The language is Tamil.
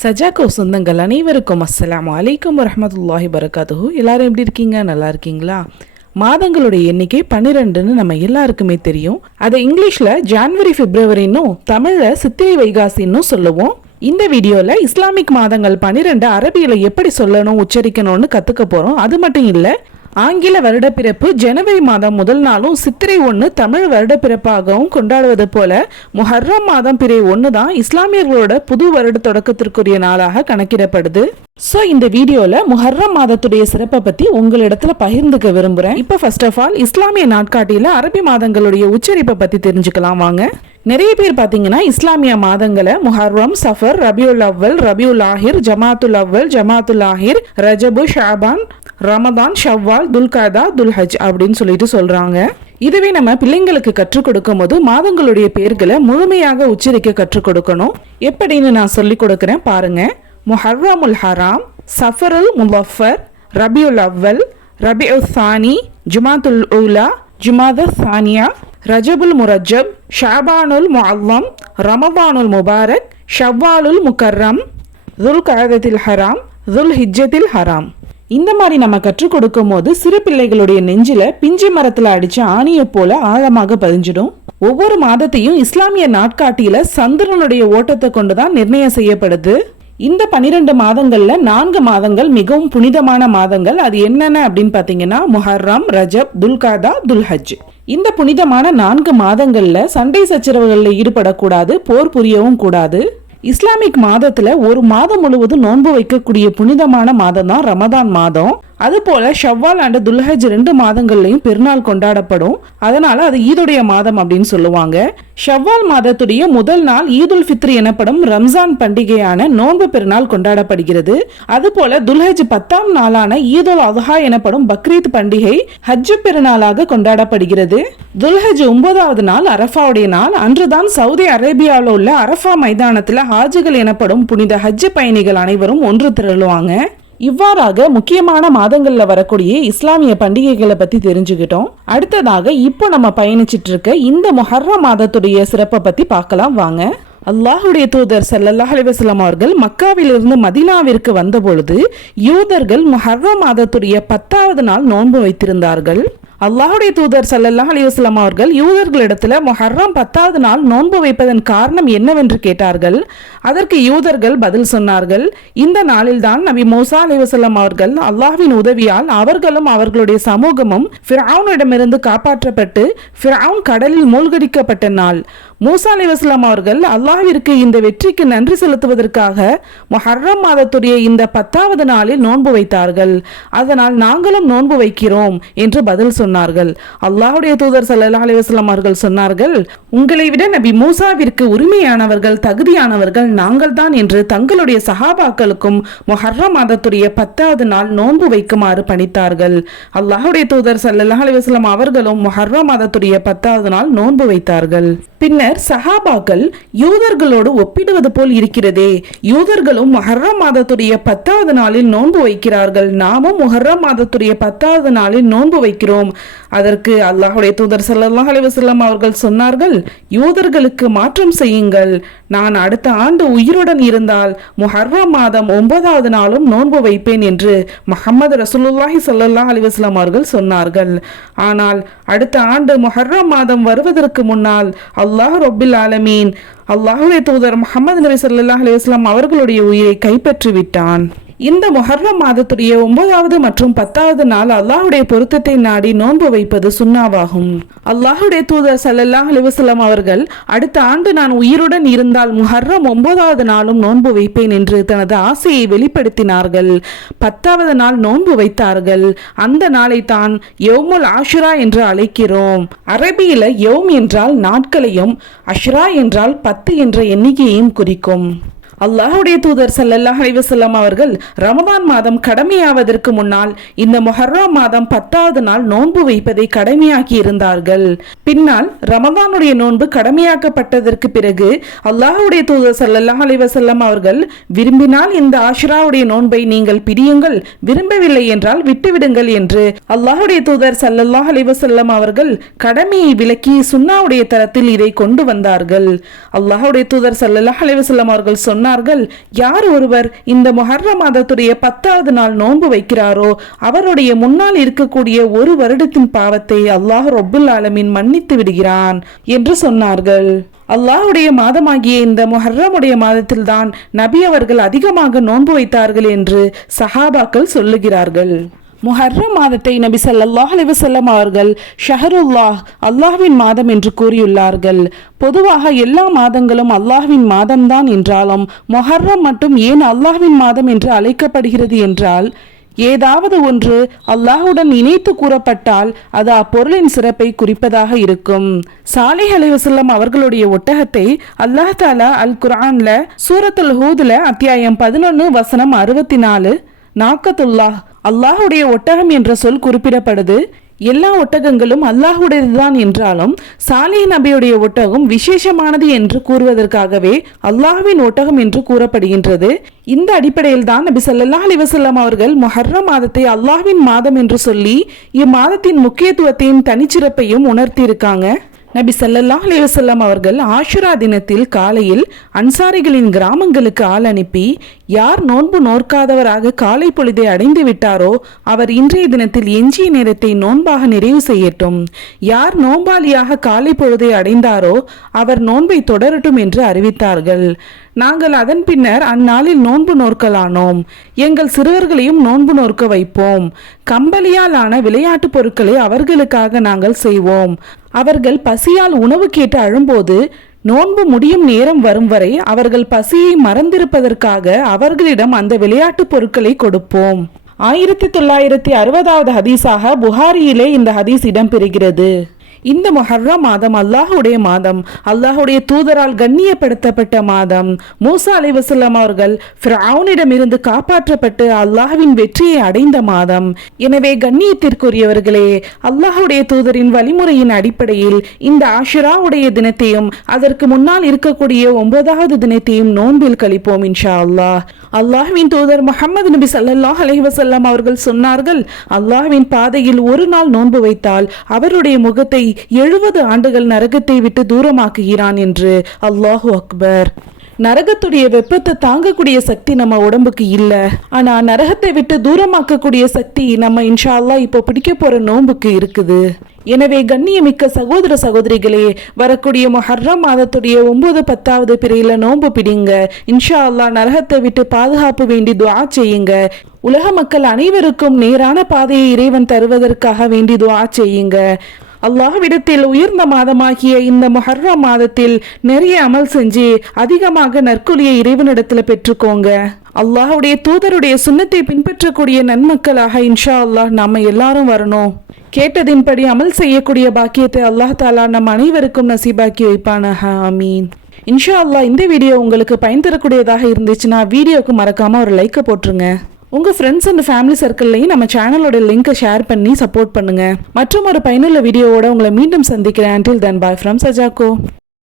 சஜாக்கோ சொந்தங்கள் அனைவருக்கும் அஸ்லாம் அலைக்கும் வரமத்துல்லாஹி வரகாத்துஹு எல்லாரும் எப்படி இருக்கீங்க? நல்லா இருக்கீங்களா? மாதங்களுடைய எண்ணிக்கை பன்னிரெண்டுன்னு நம்ம எல்லாருக்குமே தெரியும். அதை இங்கிலீஷில் ஜான்வரி பிப்ரவரின்னும் தமிழில் சித்திரை வைகாசின்னும் சொல்லுவோம். இந்த வீடியோவில் இஸ்லாமிக் மாதங்கள் பன்னிரெண்டு அரபியில் எப்படி சொல்லணும் உச்சரிக்கணும்னு கற்றுக்க போகிறோம் அது மட்டும் இல்லை ஆங்கில வருடப்பிறப்பு ஜனவரி மாதம் முதல் நாளும் சித்திரை ஒன்று தமிழ் வருடப்பிறப்பாகவும் கொண்டாடுவது போல முஹர்ரம் மாதம் பிறை ஒன்று தான் இஸ்லாமியர்களோட புது வருட தொடக்கத்திற்குரிய நாளாக கணக்கிடப்படுது. ஸோ இந்த வீடியோவில் முஹர்ரம் மாதத்துடைய சிறப்பை பற்றி உங்களிடத்துல பகிர்ந்துக்க விரும்புகிறேன் இப்போ ஃபர்ஸ்ட் ஆஃப் ஆல் இஸ்லாமிய நாட்காட்டியில் அரபி மாதங்களுடைய உச்சரிப்பை பற்றி தெரிஞ்சுக்கலாம் வாங்க. நிறைய பேர் பார்த்தீங்கன்னா இஸ்லாமிய மாதங்களை முஹர்ரம் சஃபர் ரபியுல் அவ்வல் ரபியுல் ஆஹிர் ஜமாத்துல் அவ்வல் ஜமாத்துல் ஆஹிர் ரஜபு ஷாபான் ரமதான் ஷவ்வால் துல்காதா துல்ஹஜ் அப்படின்னு சொல்லிட்டு சொல்றாங்க. இதுவே நம்ம பிள்ளைங்களுக்கு கற்றுக் கொடுக்கும் போது மாதங்களுடைய பேர்களை முழுமையாக உச்சரிக்க கற்றுக் கொடுக்கணும். எப்படின்னு நான் சொல்லி கொடுக்குறேன் பாருங்க. முஹர்ரமுல் ஹராம் சஃபருல் முலஃபர் ரபியுல் அவ்வல் ரபியுல் சானி ஜுமாத்துல் உலா ஜுமாத சானியா ரஜபுல் முரஜப் ஷாபானுல் முஅல்லம் ரமபானுல் முபாரக் ஷவ்வாலுல் முக்கர்ரம் துல் கழகத்தில் ஹராம் துல் ஹிஜத்தில் ஹராம். இந்த மாதிரி நம்ம கற்றுக் கொடுக்கும் போது சிறு பிள்ளைகளுடைய நெஞ்சில பிஞ்சு மரத்துல அடிச்ச ஆணியை போல ஆழமாக பதிஞ்சிடும். ஒவ்வொரு மாதத்தையும் இஸ்லாமிய நாட்காட்டியில சந்திரனுடைய ஓட்டத்தை கொண்டுதான் நிர்ணயம் செய்யப்படுது. இந்த பனிரெண்டு மாதங்கள்ல நான்கு மாதங்கள் மிகவும் புனிதமான மாதங்கள். அது என்னென்ன அப்படின்னு பாத்தீங்கன்னா முஹர்ரம் ரஜப் துல்காதா துல்ஹஜ். இந்த புனிதமான நான்கு மாதங்கள்ல சண்டை சச்சரவுகள்ல ஈடுபடக்கூடாது போர் புரியவும் கூடாது. இஸ்லாமிக் மாதத்துல ஒரு மாதம் முழுவதும் நோன்பு வைக்கக்கூடிய புனிதமான மாதம் தான் ரமதான் மாதம். அதுபோல ஷவ்வால் அண்ட் துல்ஹஜ் ரெண்டு மாதங்கள்லையும் பெருநாள் கொண்டாடப்படும். அதனால அது ஈதுடைய மாதம் அப்படின்னு சொல்லுவாங்க. ஷவ்வால் மாதத்துடைய முதல் நாள் ஈதுல் ஃபித்ரி எனப்படும் ரம்ஜான் பண்டிகையான நோன்பு பெருநாள் கொண்டாடப்படுகிறது. அதுபோல துல்ஹஜ் பத்தாம் நாளான ஈதுல் அதுஹா எனப்படும் பக்ரீத் பண்டிகை ஹஜ்ஜு பெருநாளாக கொண்டாடப்படுகிறது. துல்ஹஜ் ஒன்பதாவது நாள் அரஃபாவுடைய நாள். அன்றுதான் சவுதி அரேபியாவில் உள்ள அரஃபா மைதானத்தில் ஹாஜிகள் எனப்படும் புனித ஹஜ் பயணிகள் அனைவரும் ஒன்று திரளுவாங்க. இவ்வாறாக முக்கியமான மாதங்களில் வரக்கூடிய இஸ்லாமிய பண்டிகைகளை பற்றி தெரிஞ்சுக்கிட்டோம். அடுத்ததாக இப்போ நம்ம பயணிச்சிட்டு இருக்க இந்த மொஹர்ர மாதத்துடைய சிறப்பை பற்றி பார்க்கலாம். வாங்க. அல்லாஹுடைய தூதர் சல்லல்லாஹ் அலைஹி அவர்கள் மக்காவிலிருந்து மதீனாவிற்கு வந்தபொழுது யூதர்கள் மொஹர்ர மாதத்துடைய பத்தாவது நாள் நோன்பு வைத்திருந்தார்கள். அல்லாஹுடைய தூதர் சல்லல்லாஹ் அலைஹி அவர்கள் யூதர்களிடத்தில் மொஹர்ரம் பத்தாவது நாள் நோன்பு வைப்பதன் காரணம் என்னவென்று கேட்டார்கள். அதற்கு யூதர்கள் பதில் சொன்னார்கள். இந்த நாளில்தான் நபி மோசா அலைஹி அவர்கள் அல்லாஹ்வின் உதவியால் அவர்களும் அவர்களுடைய சமூகமும் ஃபிரவுனிடமிருந்து காப்பாற்றப்பட்டு ஃபிரவுன் கடலில் மூழ்கடிக்கப்பட்ட நாள். மூசா அலிவஸ்லாம் அவர்கள் அல்லாஹ்விற்கு இந்த வெற்றிக்கு நன்றி செலுத்துவதற்காக மொஹர்ரம் மாதத்துடைய இந்த பத்தாவது நாளில் நோன்பு வைத்தார்கள். அதனால் நாங்களும் நோன்பு வைக்கிறோம் என்று பதில் சொன்னார்கள். அல்லாஹுடைய தூதர் சல்லா அலி வஸ்லாம் அவர்கள் சொன்னார்கள் உங்களை விட நபி மூசாவிற்கு உரிமையானவர்கள் தகுதியானவர்கள் நாங்கள் தான் என்று தங்களுடைய சஹாபாக்களுக்கும் மொஹர்ர மாதத்துடைய பத்தாவது நாள் நோன்பு வைக்குமாறு பணித்தார்கள். அல்லாஹுடைய தூதர் சல்லாஹ் அலிவாஸ்லாம் அவர்களும் மொஹர்ர மாதத்துடைய பத்தாவது நாள் நோன்பு வைத்தார்கள். பின்னர் சஹாபாக்கள் யூதர்களோடு ஒப்பிடுவது போல் இருக்கிறதே யூதர்களும் மொஹர்ரம் மாதத்துடைய பத்தாவது நாளில் நோன்பு வைக்கிறார்கள். நாமும் மொஹர்ரம் மாதத்துடைய பத்தாவது நாளில் நோன்பு வைக்கிறோம். அதற்கு அல்லாஹுடைய தூதர் சல்லாஹ் அலைஹி அவர்கள் சொன்னார்கள் யூதர்களுக்கு மாற்றம் செய்யுங்கள். நான் அடுத்த ஆண்டு உயிருடன் இருந்தால் முஹர்ரம் மாதம் ஒன்பதாவது நாளும் நோன்பு வைப்பேன் என்று முகமது ரசூலுல்லாஹி ஸல்லல்லாஹு அலைஹி அவர்கள் சொன்னார்கள். ஆனால் அடுத்த ஆண்டு முஹர்ரம் மாதம் வருவதற்கு முன்னால் அல்லாஹ் ரொபில் ஆலமீன். அல்லாஹுடைய தூதர் முகமது நபி ஸல்லல்லாஹு அலைஹி அவர்களுடைய உயிரை கைப்பற்றி விட்டான் இந்த முஹர்ரம் மாதத்துடைய ஒன்பதாவது மற்றும் பத்தாவது நாள் அல்லாஹுடைய பொருத்தத்தை நாடி நோன்பு வைப்பது சுண்ணாவாகும். அல்லாஹுடைய தூதர் சல்லல்லாஹ் அலிவசலம் அவர்கள் அடுத்த ஆண்டு நான் உயிருடன் இருந்தால் முஹர்ரம் ஒன்பதாவது நாளும் நோன்பு வைப்பேன் என்று தனது ஆசையை வெளிப்படுத்தினார்கள். பத்தாவது நாள் நோன்பு வைத்தார்கள். அந்த நாளை தான் யௌமுல் ஆஷுரா என்று அழைக்கிறோம். அரபியில யௌம் என்றால் நாட்களையும் அஷ்ரா என்றால் பத்து என்ற எண்ணிக்கையையும் குறிக்கும். அல்லாஹுடைய தூதர் சல்லல்லாஹ் அலைவசல்லம் அவர்கள் ரமதான் மாதம் கடமையாவதற்கு முன்னால் இந்த மொஹர்ரம் மாதம் பத்தாவது நாள் நோன்பு வைப்பதை கடமையாக்கி இருந்தார்கள். பின்னால் ரமதானுடைய நோன்பு கடமையாக்கப்பட்டதற்கு பிறகு அல்லாஹுடைய தூதர் சல்லல்லாஹ் அலைவசல்லம் அவர்கள் விரும்பினால் இந்த ஆஷ்ராவுடைய நோன்பை நீங்கள் பிரியுங்கள் விரும்பவில்லை என்றால் விட்டுவிடுங்கள் என்று அல்லாஹுடைய தூதர் சல்லல்லாஹ் அலைவசல்லம் அவர்கள் கடமையை விலக்கி சுன்னாவுடைய தரத்தில் இதை கொண்டு வந்தார்கள். அல்லாஹுடைய தூதர் சல்லல்லாஹ் அலைவசல்லம் அவர்கள் சொன்ன சொன்னார்கள் யார் ஒருவர் இந்த மொஹர்ர மாதத்துடைய பத்தாவது நாள் நோன்பு வைக்கிறாரோ அவருடைய முன்னால் இருக்கக்கூடிய ஒரு வருடத்தின் பாவத்தை அல்லாஹ் ரொப்புல் ஆலமின் மன்னித்து விடுகிறான் என்று சொன்னார்கள். அல்லாஹுடைய மாதமாகிய இந்த மொஹர்ரமுடைய மாதத்தில்தான் நபி அவர்கள் அதிகமாக நோன்பு வைத்தார்கள் என்று சஹாபாக்கள் சொல்லுகிறார்கள். முஹர்ரம் மாதத்தை நபி சல்லாஹ் அலிவசல்லம் அவர்கள் ஷஹருல்லாஹ் அல்லாஹ்வின் மாதம் என்று கூறியுள்ளார்கள். பொதுவாக எல்லா மாதங்களும் அல்லாஹ்வின் மாதம்தான் என்றாலும் மொஹர்ரம் மட்டும் ஏன் அல்லாஹ்வின் மாதம் என்று அழைக்கப்படுகிறது என்றால் ஏதாவது ஒன்று அல்லாஹுடன் இணைத்து கூறப்பட்டால் அது அப்பொருளின் சிறப்பை குறிப்பதாக இருக்கும். சாலிஹ் அலைவசல்லம் அவர்களுடைய ஒட்டகத்தை அல்லாஹ் தாலா அல் குர்ஆன்ல சூரத்துல் ஹூதுல அத்தியாயம் பதினொன்னு வசனம் அறுபத்தி நாலு நாக்கத்துல்லாஹ் அல்லாஹுடைய ஒட்டகம் என்ற சொல் குறிப்பிடப்படுது. எல்லா ஒட்டகங்களும் அல்லாஹுடையதுதான் என்றாலும் சாலிஹ் நபியுடைய ஒட்டகம் விசேஷமானது என்று கூறுவதற்காகவே அல்லாஹ்வின் ஒட்டகம் என்று கூறப்படுகின்றது. இந்த அடிப்படையில் தான் நபி சல்லா அலிவசல்லாம் அவர்கள் மொஹர்ர மாதத்தை அல்லாஹ்வின் மாதம் என்று சொல்லி இம்மாதத்தின் முக்கியத்துவத்தையும் தனிச்சிறப்பையும் உணர்த்தியிருக்காங்க. நபி சல்லல்லா அலிவசல்லாம் அவர்கள் ஆஷுரா தினத்தில் காலையில் அன்சாரிகளின் கிராமங்களுக்கு ஆள் அனுப்பி யார் நோன்பு நோற்காதவராக காலை பொழுதை அடைந்து விட்டாரோ அவர் இன்றைய தினத்தில் எஞ்சிய நேரத்தை நோன்பாக நிறைவு செய்யட்டும். யார் நோன்பாளியாக காலை பொழுதை அடைந்தாரோ அவர் நோன்பை தொடரட்டும் என்று அறிவித்தார்கள். நாங்கள் அதன் பின்னர் அந்நாளில் நோன்பு நோற்கலானோம். எங்கள் சிறுவர்களையும் நோன்பு நோற்க வைப்போம். கம்பளியால் ஆன விளையாட்டுப் பொருட்களை அவர்களுக்காக நாங்கள் செய்வோம். அவர்கள் பசியால் உணவு கேட்டு அழும்போது நோன்பு முடியும் நேரம் வரும் வரை அவர்கள் பசியை மறந்திருப்பதற்காக அவர்களிடம் அந்த விளையாட்டுப் பொருட்களை கொடுப்போம். ஆயிரத்தி தொள்ளாயிரத்தி அறுபதாவது ஹதீஸாக புகாரியிலே இந்த ஹதீஸ் இடம்பெறுகிறது. இந்த மொஹர்ரம் மாதம் அல்லாஹுடைய மாதம். அல்லாஹுடைய தூதரால் கண்ணியப்படுத்தப்பட்ட மாதம். மூசா அலைவசல்லம் அவர்கள் இருந்து காப்பாற்றப்பட்டு அல்லாஹ்வின் வெற்றியை அடைந்த மாதம். எனவே கண்ணியத்திற்குரியவர்களே அல்லாஹுடைய தூதரின் வழிமுறையின் அடிப்படையில் இந்த ஆஷிராவுடைய தினத்தையும் அதற்கு முன்னால் இருக்கக்கூடிய ஒன்பதாவது தினத்தையும் நோன்பில் கழிப்போம் இன்ஷா அல்லாஹ். அல்லாஹ்வின் தூதர் முகமது நபி சல்லாஹ் அலைஹி அவர்கள் சொன்னார்கள் அல்லாஹ்வின் பாதையில் ஒரு நாள் நோன்பு வைத்தால் அவருடைய முகத்தை எழுபது ஆண்டுகள் நரகத்தை விட்டு தூரமாக்குகிறான் என்று அல்லாஹு அக்பர். நரகத்துடைய வெப்பத்தை தாங்கக்கூடிய சக்தி நம்ம உடம்புக்கு இல்லை. ஆனால் நரகத்தை விட்டு தூரமாக்கக்கூடிய சக்தி நம்ம இன்ஷா அல்லாஹ் இப்போ பிடிக்க போற நோன்புக்கு இருக்குது. எனவே கண்ணியமிக்க சகோதர சகோதரிகளே வரக்கூடிய மொஹர்ரம் மாதத்துடைய ஒன்பது பத்தாவது பிறையில் நோன்பு பிடிங்க. இன்ஷா அல்லாஹ் நரகத்தை விட்டு பாதுகாப்பு வேண்டி துவா செய்யுங்க. உலக மக்கள் அனைவருக்கும் நேரான பாதையை இறைவன் தருவதற்காக வேண்டி துவா செய்யுங்க. அல்லாஹ்விடத்தில் உயர்ந்த மாதமாகிய இந்த முஹர்ரம் மாதத்தில் நிறைய அமல் செஞ்சு அதிகமாக நற்கொலியை இறைவனிடத்தில் பெற்றுக்கோங்க. அல்லாஹுடைய தூதருடைய சுண்ணத்தை பின்பற்றக்கூடிய நன்மக்களாக இன்ஷா அல்லாஹ் நாம எல்லாரும் வரணும். கேட்டதின்படி அமல் செய்யக்கூடிய பாக்கியத்தை அல்லாஹ் தாலா நம் அனைவருக்கும் நசீபாக்கி வைப்பானாக. ஆமீன். இன்ஷா அல்லாஹ் இந்த வீடியோ உங்களுக்கு பயன் தரக்கூடியதாக இருந்துச்சுன்னா வீடியோவுக்கு மறக்காம ஒரு லைக்கை போட்டுருங்க. உங்கள் ஃப்ரெண்ட்ஸ் அண்ட் ஃபேமிலி சர்க்கிள்லையும் நம்ம சேனலோட லிங்கை ஷேர் பண்ணி சப்போர்ட் பண்ணுங்க. மற்றும் ஒரு பயனுள்ள வீடியோவோட உங்களை மீண்டும் சந்திக்கிறேன். Until than bye from சஜாக்கோ